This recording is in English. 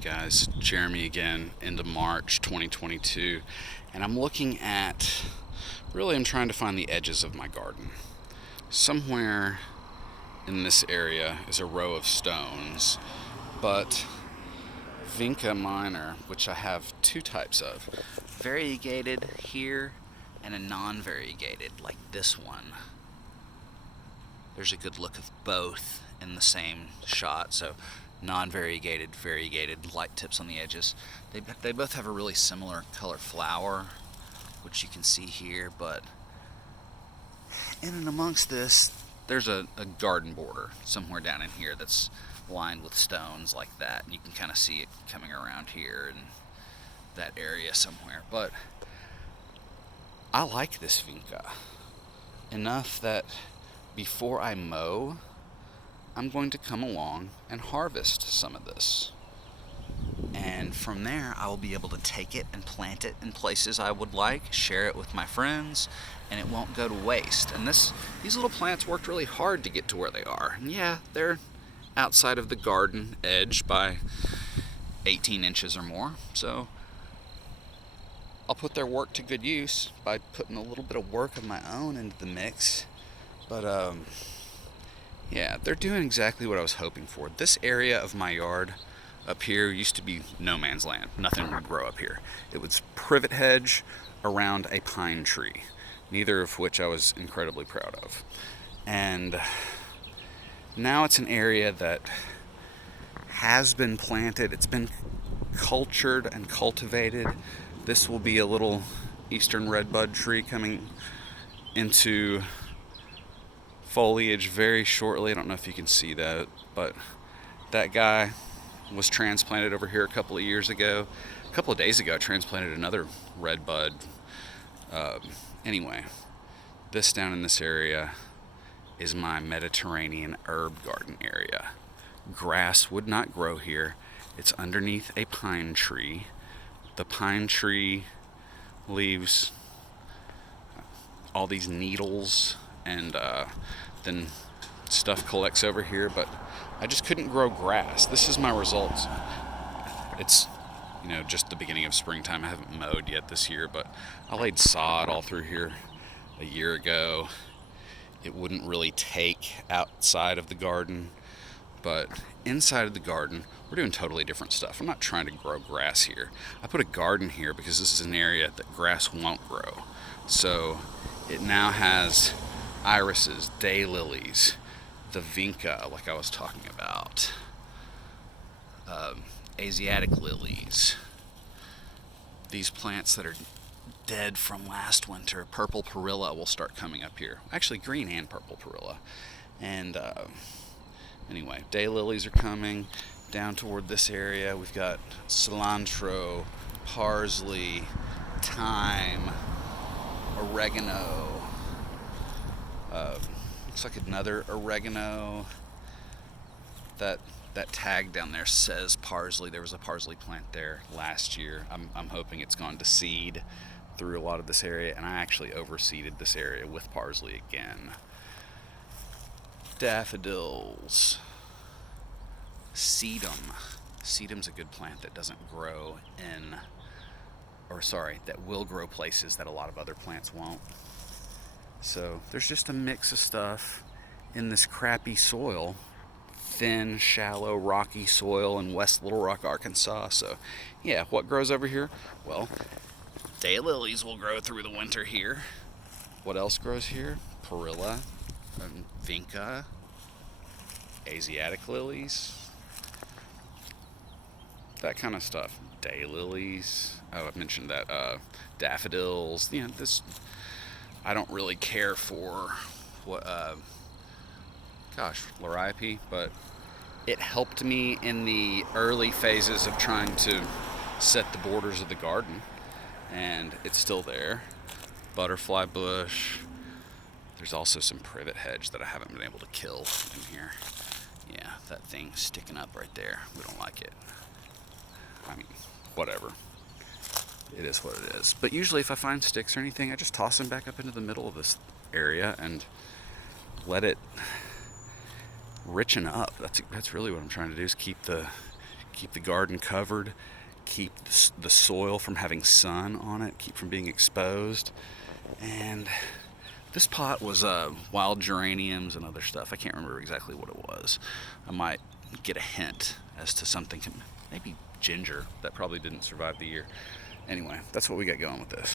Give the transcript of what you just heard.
guys, Jeremy again into March 2022, and I'm looking at, really I'm trying to find the edges of my garden. Somewhere in this area is a row of stones, but Vinca minor, which I have two types of, variegated here and a non-variegated like this one. There's a good look of both in the same shot, so non-variegated, variegated, light tips on the edges. They both have a really similar color flower, which you can see here, but in and amongst this, there's a garden border somewhere down in here that's lined with stones like that, and you can kind of see it coming around here and that area somewhere. But I like this vinca enough that before I mow, I'm going to come along and harvest some of this. And from there, I will be able to take it and plant it in places I would like, share it with my friends, and it won't go to waste. And these little plants worked really hard to get to where they are. And yeah, they're outside of the garden edge by 18 inches or more. So I'll put their work to good use by putting a little bit of work of my own into the mix. But yeah, they're doing exactly what I was hoping for. This area of my yard up here used to be no man's land. Nothing would grow up here. It was privet hedge around a pine tree, neither of which I was incredibly proud of. And now it's an area that has been planted. It's been cultured and cultivated. This will be a little eastern redbud tree coming into foliage very shortly. I don't know if you can see that, but that guy was transplanted over here a couple of years ago. A couple of days ago, I transplanted another redbud. Anyway, this down in this area is my Mediterranean herb garden area. Grass would not grow here. It's underneath a pine tree. The pine tree leaves all these needles, and then stuff collects over here, but I just couldn't grow grass. This is my results. It's, just the beginning of springtime. I haven't mowed yet this year, but I laid sod all through here a year ago. It wouldn't really take outside of the garden, but inside of the garden, we're doing totally different stuff. I'm not trying to grow grass here. I put a garden here because this is an area that grass won't grow. So it now has irises, daylilies, the vinca, like I was talking about, Asiatic lilies, these plants that are dead from last winter. Purple perilla will start coming up here. Actually, green and purple perilla. And anyway, daylilies are coming down toward this area. We've got cilantro, parsley, thyme, oregano. Looks like another oregano. That tag down there says parsley. There was a parsley plant there last year. I'm hoping it's gone to seed through a lot of this area, and I actually overseeded this area with parsley again. Daffodils. Sedum. Sedum's a good plant that doesn't grow that will grow places that a lot of other plants won't. So there's just a mix of stuff in this crappy soil, thin, shallow, rocky soil in West Little Rock, Arkansas. So yeah, what grows over here? Well, daylilies will grow through the winter here. What else grows here? Perilla, vinca, Asiatic lilies, that kind of stuff. Daylilies. Oh, I mentioned that. Daffodils. I don't really care for what, liriope, but it helped me in the early phases of trying to set the borders of the garden, and it's still there. Butterfly bush. There's also some privet hedge that I haven't been able to kill in here. Yeah, that thing sticking up right there. We don't like it. I mean, whatever. It is what it is. But usually if I find sticks or anything, I just toss them back up into the middle of this area and let it richen up. That's really what I'm trying to do, is keep the keep the garden covered, keep the soil from having sun on it, keep from being exposed. And this pot was wild geraniums and other stuff. I can't remember exactly what it was. I might get a hint as to something, maybe ginger, that probably didn't survive the year. Anyway, that's what we got going with this.